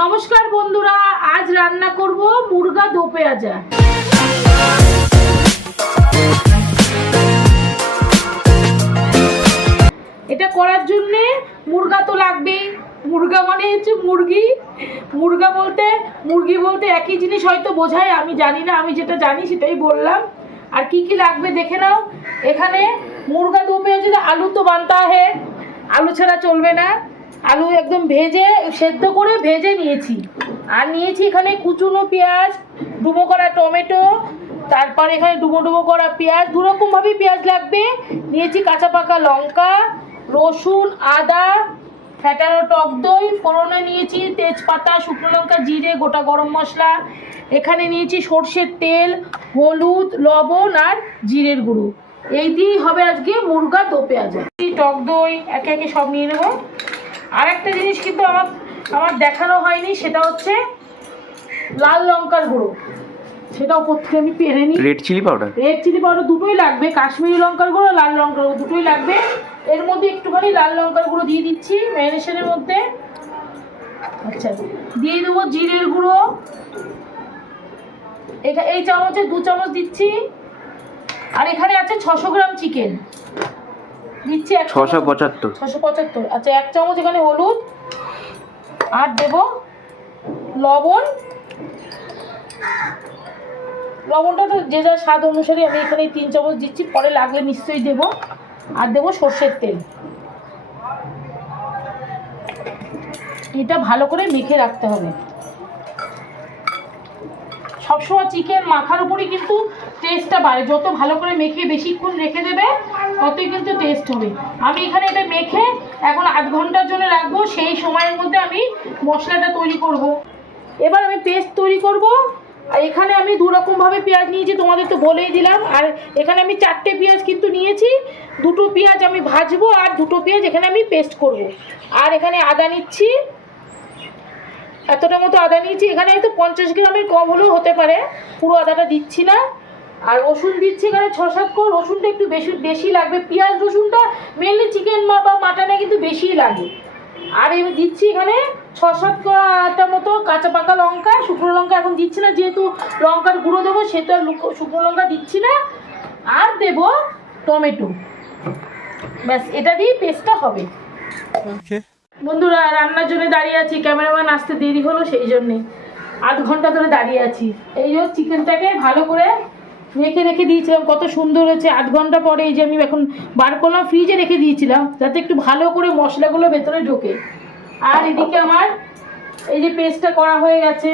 নমস্কার বন্ধুরা, আজ রান্না করব মুরগা দো পেঁয়াজা। এটা করার জন্য মুরগা তো লাগবেই। মুরগা মানে হচ্ছে মুরগি, মুরগি বলতে একই জিনিস হয়তো বোঝায়, আমি জানি না, আমি যেটা জানি সেটাই বললাম। আর কি কি লাগবে দেখে নাও। এখানে মুরগা দো পেঁয়াজা আলু তো বানতা হে, আলু ছাড়া চলবে না। আলু একদম ভেজে সেদ্ধ করে ভেজে নিয়েছি। আর নিয়েছি এখানে কুচুনো পেঁয়াজ, ডুবো করা টমেটো, তারপর এখানে ডুবো ডুবো করা পেঁয়াজ, দুরকমভাবেই পেঁয়াজ লাগবে। নিয়েছি কাঁচা পাকা লঙ্কা, রসুন, আদা, ফ্যাটানো টক দই, ফোড়নে নিয়েছি তেজপাতা, শুকনো লঙ্কা, জিরে, গোটা গরম মশলা। এখানে নিয়েছি সর্ষের তেল, হলুদ, লবণ আর জিরের গুঁড়ো। এই দিয়েই হবে আজকে মুরগা দো পেঁয়াজা। টক দই একে একে সব নিয়ে নেবো। আর একটা জিনিস কিন্তু আমার দেখানো হয়নি, সেটা হচ্ছে লাল লঙ্কার গুঁড়ো। সেটা উপর থেকে আমি পেরে নিই। রেড চিলি পাউডার দুটোই লাগবে, কাশ্মীরি লঙ্কার গুঁড়ো, লাল লঙ্কার গুঁড়ো দুটোই লাগবে। এর মধ্যে একটুখানি লাল লঙ্কার গুঁড়ো দিয়ে দিচ্ছি ম্যারিনেশনের মধ্যে। আচ্ছা, দিয়ে দেবো জিরের গুঁড়ো, এই চামচে 2 চামচ দিচ্ছি। আর এখানে আছে 600 গ্রাম চিকেন দিচ্ছি, 675। আচ্ছা, 1 চামচ এখানে হলুদ, আর দেব লবণ। লবণটা তো যে যার স্বাদ অনুসারে, আমি এখানে 3 চামচ দিচ্ছি, পরে লাগলে নিশ্চয়ই দেব। আর দেব সর্ষের তেল। এটা ভালো করে মেখে রাখতে হবে। সবসময় চিকেন মাখার উপরই কিন্তু টেস্টটা বাড়ে, যত ভালো করে মেখে বেশিক্ষণ রেখে দেবে ততই কিন্তু টেস্ট হবে। আমি এখানে এটা মেখে এখন 8 ঘন্টার জন্য রাখবো। সেই সময়ের মধ্যে আমি মশলাটা তৈরি করব। এবার আমি পেস্ট তৈরি করব। আর এখানে আমি 2 রকমভাবে পেঁয়াজ নিয়েছি, তোমাদের তো বলেই দিলাম। আর এখানে আমি 4টে পেঁয়াজ কিন্তু নিয়েছি। 2টো পেঁয়াজ আমি ভাজবো আর 2টো পেঁয়াজ এখানে আমি পেস্ট করব। আর এখানে আদা নিচ্ছি, এতটা মতো আদা নিয়েছি। এখানে হয়তো 50 গ্রামের কম হলেও হতে পারে, পুরো আদাটা দিচ্ছি না। আর রসুন দিচ্ছি এখানে 6-7 কোয়া। রসুনটা একটু বেশি লাগবে, পেঁয়াজ রসুনটা মেনলি চিকেন বা মাটনে কিন্তু বেশিই লাগে। আর আমি দিচ্ছি এখানে 6-7 কোয়াটা মতো কাঁচা পাকা লঙ্কা। শুকনো লঙ্কা এখন দিচ্ছি না, যেহেতু লঙ্কার গুঁড়ো দেবো সেহেতু আর শুকনো লঙ্কা দিচ্ছি না। আর দেব টমেটো। ব্যাস, এটা দিয়ে পেস্টটা হবে। বন্ধুরা, রান্নার জন্য দাঁড়িয়ে আছি, ক্যামেরাম্যান আসতে দেরি হলো সেই জন্যে 8 ঘন্টা ধরে দাঁড়িয়ে আছি। এই যে চিকেনটাকে ভালো করে রেখে দিয়েছিলাম, কত সুন্দর হয়েছে। 8 ঘন্টা পরে এই যে আমি এখন বার করলাম, ফ্রিজে রেখে দিয়েছিলাম যাতে একটু ভালো করে মশলাগুলো ভেতরে ঢোকে। আর এদিকে আমার এই যে পেস্টটা করা হয়ে গেছে,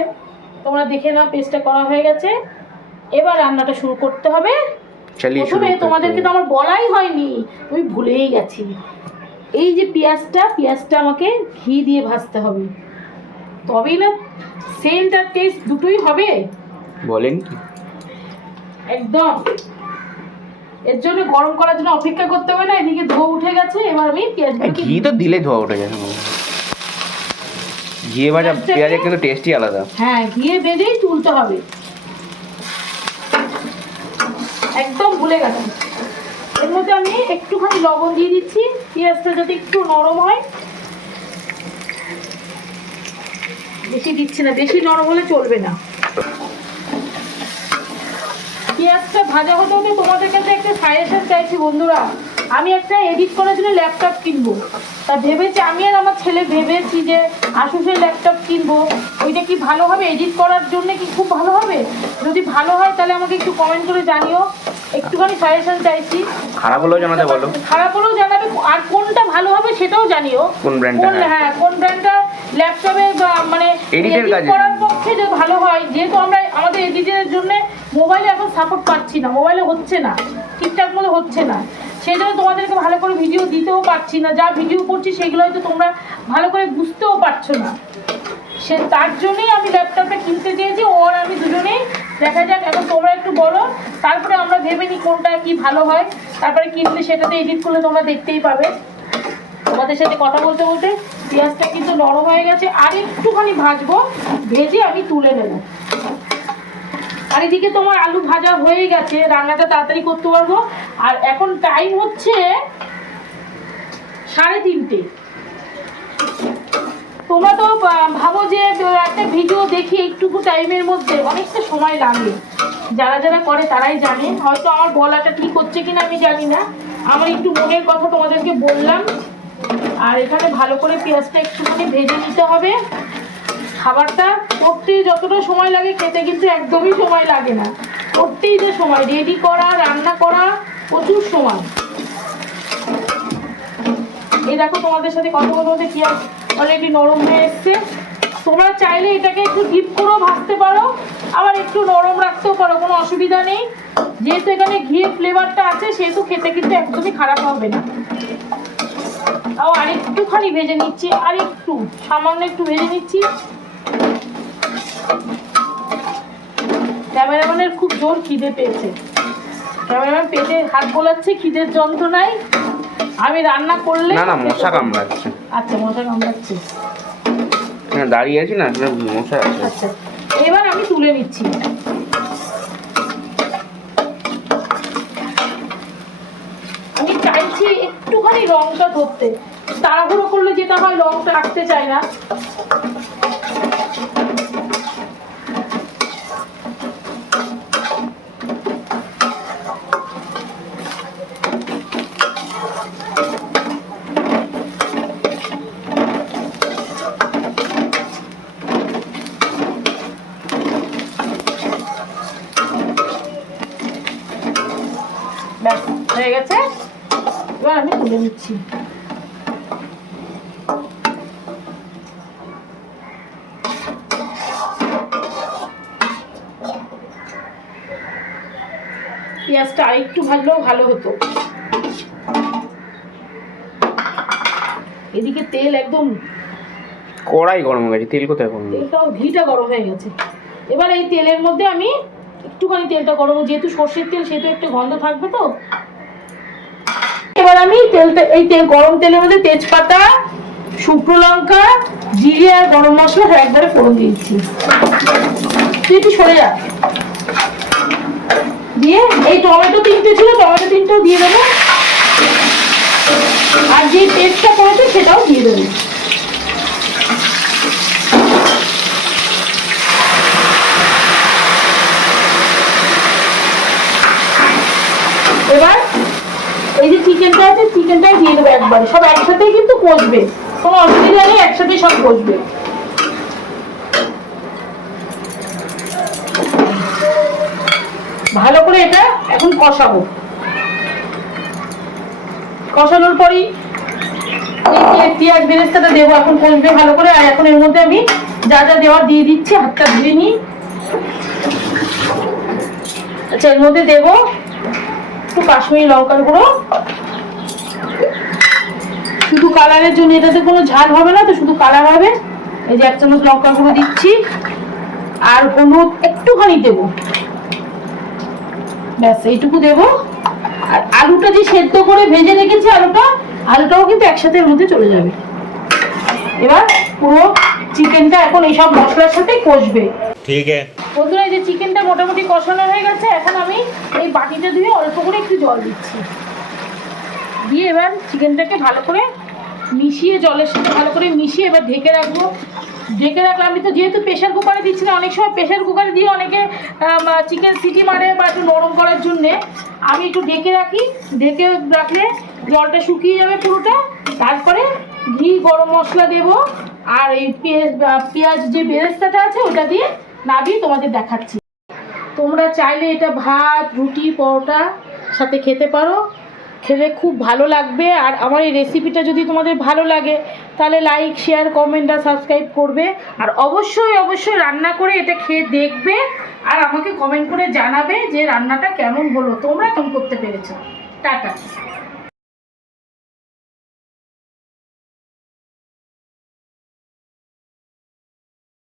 তোমরা দেখে নাও, পেস্টটা করা হয়ে গেছে। এবার রান্নাটা শুরু করতে হবে। প্রথমে তোমাদেরকে তো আমার বলাই হয়নি, আমি ভুলেই গেছি। এই যে পেঁয়াজটা আমাকে ঘি দিয়ে ভাজতে হবে, তবেই না সেন্ট আর টেস্ট দুটোই হবে। বলেন কি একদম। এর জন্য গরম করার জন্য অপেক্ষা করতে হবে না। এদিকে ধোয়া উঠে গেছে। এবার আমি ঘি তো দিলে ধোয়া উঠে যাবে। ঘিয়ে ভাজা পেঁয়াজের কিন্তু টেস্টই আলাদা। হ্যাঁ, ঘিয়ে ভেজেই তুলতে হবে। একদম ভুলে গেছি। এর মধ্যে আমি একটুখানি লবণ দিয়ে দিচ্ছি, পেঁয়াজটা যাতে একটু নরম হয়। বেশি দিচ্ছি না, বেশি নরম হলে চলবে না। পেঁয়াজটা ভাজা হতে হতে তোমাদের কাছে একটা সাজেশন চাইছি বন্ধুরা। আমি একটা এডিট করার জন্য ল্যাপটপ কিনবো। তা ভেবেছি, আমি আর আমার ছেলে ভেবেছি যে আসুসের ল্যাপটপ কিনবো। ওইটা কি ভালো হবে? এডিট করার জন্য কি খুব ভালো হবে? যদি ভালো হয় তাহলে আমাকে একটু কমেন্ট করে জানিও। একটুখানি সাজেশন চাইছি। খারাপ হলেও জানাতে বলো। খারাপ হলেও জানাবে। আর কোনটা ভালো হবে সেটাও জানিও। কোন ব্র্যান্ডটা? হ্যাঁ, কোন ব্র্যান্ডটা ল্যাপটপে মানে এডিট করার পক্ষে যে ভালো হয়। যেহেতু আমরা আমাদের এডিটের জন্য মোবাইলে এখন সাপোর্ট পাচ্ছি না, মোবাইলে হচ্ছে না, ঠিকঠাক মতো হচ্ছে না। সেই জন্য তোমাদেরকে ভালো করে ভিডিও দিতেও পারছি না। যা ভিডিও করছি সেগুলো হয়তো তোমরা ভালো করে বুঝতেও পারছো না। তার জন্যই আমি ল্যাপটপটা কিনতে চেয়েছি। ওর আমি দুজনেই দেখা যাক, এখন তোমরা একটু বলো, তারপরে আমরা ভেবে নিই কোনটা কি ভালো হয়। তারপরে কিনলে সেটাতে এডিট করলে তোমরা দেখতেই পাবে। তোমাদের সাথে কথা বলতে বলতে পেঁয়াজটা কিন্তু নরম হয়ে গেছে। আর একটুখানি ভাজবো, ভেজে আমি তুলে নেব। আর এদিকে তোমার আলু ভাজা হয়ে গেছে, রান্নাটা তাড়াতাড়ি করতে পারবো। আর এখন টাইম হচ্ছে 3:30। তোমরা তো ভাবো যে একটা ভিডিও দেখি একটুকু টাইমের মধ্যে অনেকটা সময় লাগে, যারা যারা করে তারাই জানে। হয়তো আমার বলাটা ঠিক হচ্ছে কিনা আমি জানি না, আমার একটু মনের কথা তোমাদেরকে বললাম। আর এখানে ভালো করে পেঁয়াজটা একটুখানি ভেজে নিতে হবে। খাবারটা করতে যতটা সময় লাগে খেতে কিন্তু একদমই সময় লাগে না, করতেই যে সময়, রেডি করা রান্না করা প্রচুর সময়। এই দেখো তোমাদের সাথে কথা বলতে পেঁয়াজ অলরেডি নরম হয়ে এসছে। তোমরা চাইলে এটাকে একটু ডিপ করেও ভাজতে পারো, আবার একটু নরম রাখতেও পারো, কোনো অসুবিধা নেই। যেহেতু এখানে ঘিয়ের ফ্লেভারটা আছে সেহেতু খেতে কিন্তু একদমই খারাপ হবে না। তাও আরেকটুখানি ভেজে নিচ্ছি, আর একটু সামান্য একটু ভেজে নিচ্ছি। ক্যামেরাম্যানের খুব জোর খিদে পেয়েছে, ক্যামেরাম্যান পেটে হাত বোলাচ্ছে খিদের যন্ত্রণায়। আমি রান্না করলে না মশা কামড়াচ্ছে। আচ্ছা মশা কামড়াচ্ছে, হ্যাঁ দাঁড়িয়ে আছি না, মশা আছে। আচ্ছা এবার আমি তুলে নিচ্ছি। আমি চাইছি একটুখানি রংটা ধরতে, তাড়াহুড়ো করলে যেটা হয় রংটা রাখতে চাই না। ব্যাস হয়ে গেছে, এবার আমি তুলে নিচ্ছি। পেঁয়াজটা আরেকটু ভাজলেও ভালো হতো। এদিকে তেল একদম কড়াই গরম হয়ে গেছে, তেল কোথায় গরম? তেলটাও ঘিটা গরম হয়ে গেছে। এবার এই তেলের মধ্যে আমি একটুখানি তেলটা গরম, যেহেতু সর্ষের তেল সেহেতু একটু গন্ধ থাকবে তো। এবার আমি তেল গরম তেলের মধ্যে তেজপাতা, শুকনো লঙ্কা, জিরে আর গরম মশলা একবারে ফোড়ন দিয়েছি। তুই একটু সরে যা। দিয়ে এই টমেটো 3টে ছিল, টমেটো 3টেও দিয়ে দেবো, আর যে পেস্টটা করেছে সেটাও দিয়ে দেবো। এবার এই যে চিকেনটা আছে চিকেনটাই দিয়ে দেবো একবারে, সব একসাথেই কিন্তু কষবে, কোনো অসুবিধা নেই, একসাথেই সব কষবে। ভালো করে এটা এখন কষাবো। কষানোর পরই পেঁয়াজ বেরেস্তাটা দেবো, এখন কষবে ভালো করে। আর এখন এর মধ্যে আমি যা যা দেওয়ার দিয়ে দিচ্ছি, হাতটা ধুয়ে নিই। আচ্ছা এর মধ্যে দেবো একটু কাশ্মীরি লঙ্কার গুঁড়ো, শুধু কালারের জন্য, এটাতে কোনো ঝাল হবে না তো, শুধু কালার হবে। এই যে 1 চামচ লঙ্কার গুঁড়ো দিচ্ছি, আর হলুদ একটুখানি দেবো, ব্যাস এইটুকু দেবো। আর আলুটা যে সেদ্ধ করে ভেজে রেখেছি, আলুটাও কিন্তু একসাথে এর মধ্যে চলে যাবে। এবার পুরো চিকেনটা এখন এইসব মশলার সাথে কষবে। ঠিক আছে বন্ধুরা, এই যে চিকেনটা মোটামুটি কষানো হয়ে গেছে, এখন আমি এই বাটিটা ধুয়ে অল্প করে একটু জল দিচ্ছি। দিয়ে এবার চিকেনটাকে ভালো করে মিশিয়ে, জলের সাথে ভালো করে মিশিয়ে এবার ঢেকে রাখবো। ঢেকে রাখলে, আমি তো যেহেতু প্রেশার কুকারে দিচ্ছি না, অনেক সময় প্রেশার কুকারে দিয়ে অনেকে চিকেন সিটি মারে বা একটু নরম করার জন্যে, আমি একটু ঢেকে রাখি। ঢেকে রাখলে জলটা শুকিয়ে যাবে পুরোটা। তারপরে ঘি, গরম মশলা দেবো, আর এই পেঁয়াজ যে বেরেস্তাটা আছে ওটা দিয়ে নাবিয়ে তোমাদের দেখাচ্ছি। তোমরা চাইলে এটা ভাত, রুটি, পরোটা সাথে খেতে পারো, খেলে খুব ভালো লাগবে। আর আমার এই রেসিপিটা যদি তোমাদের ভালো লাগে তাহলে লাইক, শেয়ার, কমেন্ট আর সাবস্ক্রাইব করবে। আর অবশ্যই অবশ্যই রান্না করে এটা খেয়ে দেখবে, আর আমাকে কমেন্ট করে জানাবে যে রান্নাটা কেমন হলো, তোমরা কেমন করতে পেরেছো। টাটা।